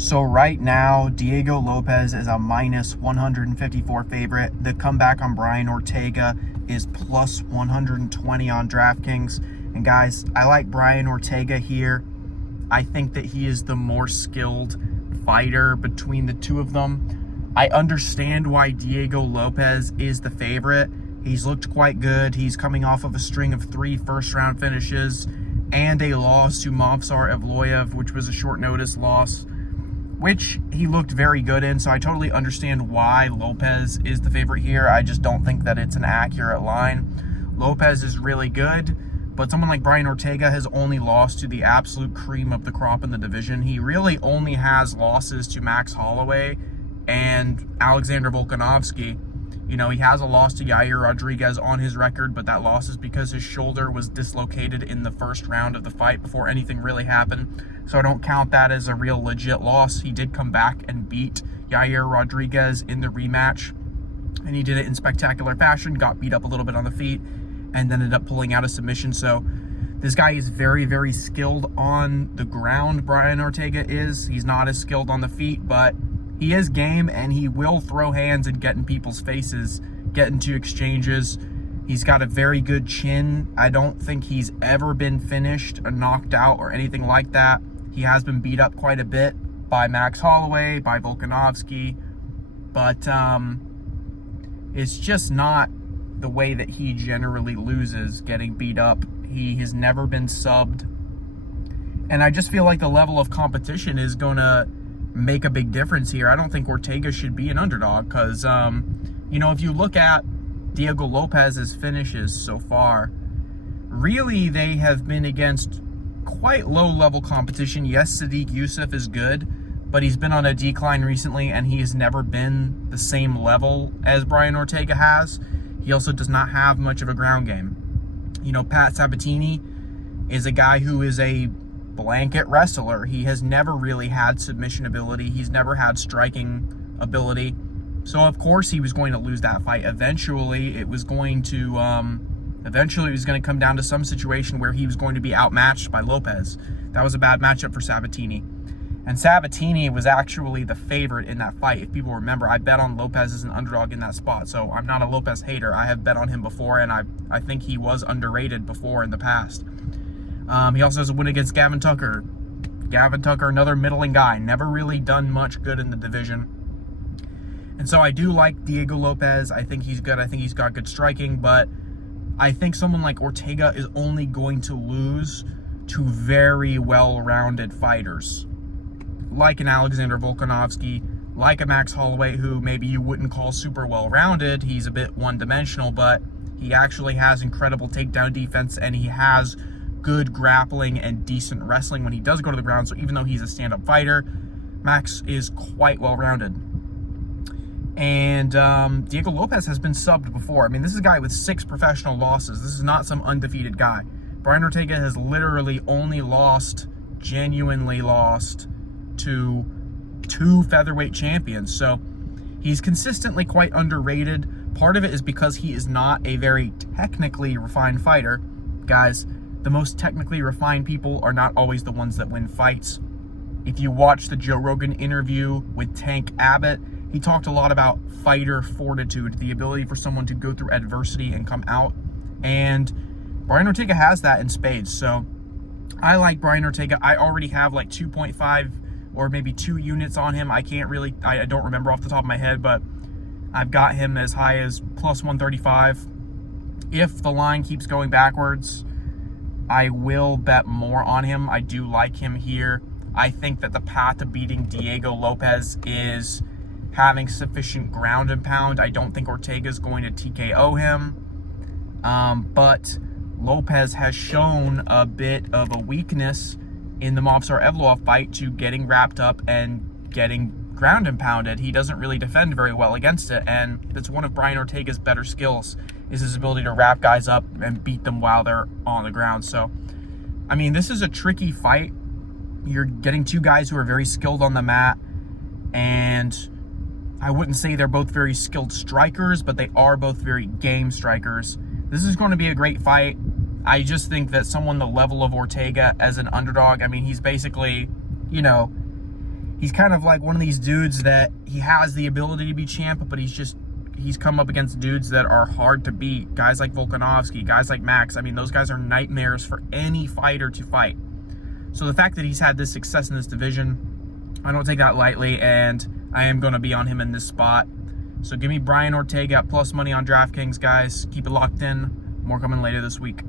So right now, Diego Lopes is a minus 154 favorite. The comeback on Brian Ortega is plus 120 on DraftKings. And guys, I like Brian Ortega here. I think that he is the more skilled fighter between the two of them. I understand why Diego Lopes is the favorite. He's looked quite good. He's coming off of a string of 3 first-round finishes and a loss to Movsar Evloev, which was a short notice loss, which he looked very good in. So I totally understand why Lopes is the favorite here. I just don't think that it's an accurate line. Lopes is really good, but someone like Brian Ortega has only lost to the absolute cream of the crop in the division. He really only has losses to Max Holloway and Alexander Volkanovski. You know, he has a loss to Yair Rodriguez on his record, but that loss is because his shoulder was dislocated in the first round of the fight before anything really happened. So I don't count that as a real legit loss. He did come back and beat Yair Rodriguez in the rematch, and he did it in spectacular fashion, got beat up a little bit on the feet, and then ended up pulling out a submission. So this guy is very, very skilled on the ground, Brian Ortega is. He's not as skilled on the feet, but he is game, and he will throw hands and get in people's faces, get into exchanges. He's got a very good chin. I don't think he's ever been finished or knocked out or anything like that. He has been beat up quite a bit by Max Holloway, by Volkanovski, but it's just not the way that he generally loses, getting beat up. He has never been subbed, and I just feel like the level of competition is going to make a big difference here. I don't think Ortega should be an underdog because, you know, if you look at Diego Lopes's finishes so far, really they have been against quite low-level competition. Yes, Sadiq Youssef is good, but he's been on a decline recently, and he has never been the same level as Brian Ortega has. He also does not have much of a ground game. You know, Pat Sabatini is a guy who is a blanket wrestler. He has never really had submission ability. He's never had striking ability. So of course he was going to lose that fight. Eventually it was going to come down to some situation where he was going to be outmatched by Lopes. That was a bad matchup for Sabatini. And Sabatini was actually the favorite in that fight. If people remember, I bet on Lopes as an underdog in that spot. So I'm not a Lopes hater. I have bet on him before, and I think he was underrated before in the past. He also has a win against Gavin Tucker. Gavin Tucker, another middling guy, never really done much good in the division. And so I do like Diego Lopes. I think he's good. I think he's got good striking, but I think someone like Ortega is only going to lose to very well-rounded fighters, like an Alexander Volkanovski, like a Max Holloway, who maybe you wouldn't call super well-rounded. He's a bit one-dimensional, but he actually has incredible takedown defense, and he has good grappling and decent wrestling when he does go to the ground. So even though he's a stand-up fighter, Max is quite well-rounded. And Diego Lopes has been subbed before. I mean, this is a guy with 6 professional losses. This is not some undefeated guy. Brian Ortega has literally only genuinely lost to 2 featherweight champions. So he's consistently quite underrated. Part of it is because he is not a very technically refined fighter. Guys, the most technically refined people are not always the ones that win fights. If you watch the Joe Rogan interview with Tank Abbott, he talked a lot about fighter fortitude, the ability for someone to go through adversity and come out. And Brian Ortega has that in spades. So I like Brian Ortega. I already have like 2.5 or maybe 2 units on him. I don't remember off the top of my head, but I've got him as high as plus 135. If the line keeps going backwards, I will bet more on him. I do like him here. I think that the path to beating Diego Lopes is having sufficient ground and pound. I don't think Ortega is going to TKO him. But Lopes has shown a bit of a weakness in the Movsar Evloev fight to getting wrapped up and getting ground and pounded. He doesn't really defend very well against it, and that's one of Brian Ortega's better skills, is his ability to wrap guys up and beat them while they're on the ground. So, I mean, this is a tricky fight. You're getting 2 guys who are very skilled on the mat, and I wouldn't say they're both very skilled strikers, but they are both very game strikers. This is going to be a great fight. I just think that someone the level of Ortega as an underdog, I mean, he's basically, you know, he's kind of like one of these dudes that he has the ability to be champ, but he's come up against dudes that are hard to beat. Guys like Volkanovski, guys like Max. I mean, those guys are nightmares for any fighter to fight. So the fact that he's had this success in this division, I don't take that lightly, and I am going to be on him in this spot. So give me Brian Ortega at plus money on DraftKings, guys. Keep it locked in. More coming later this week.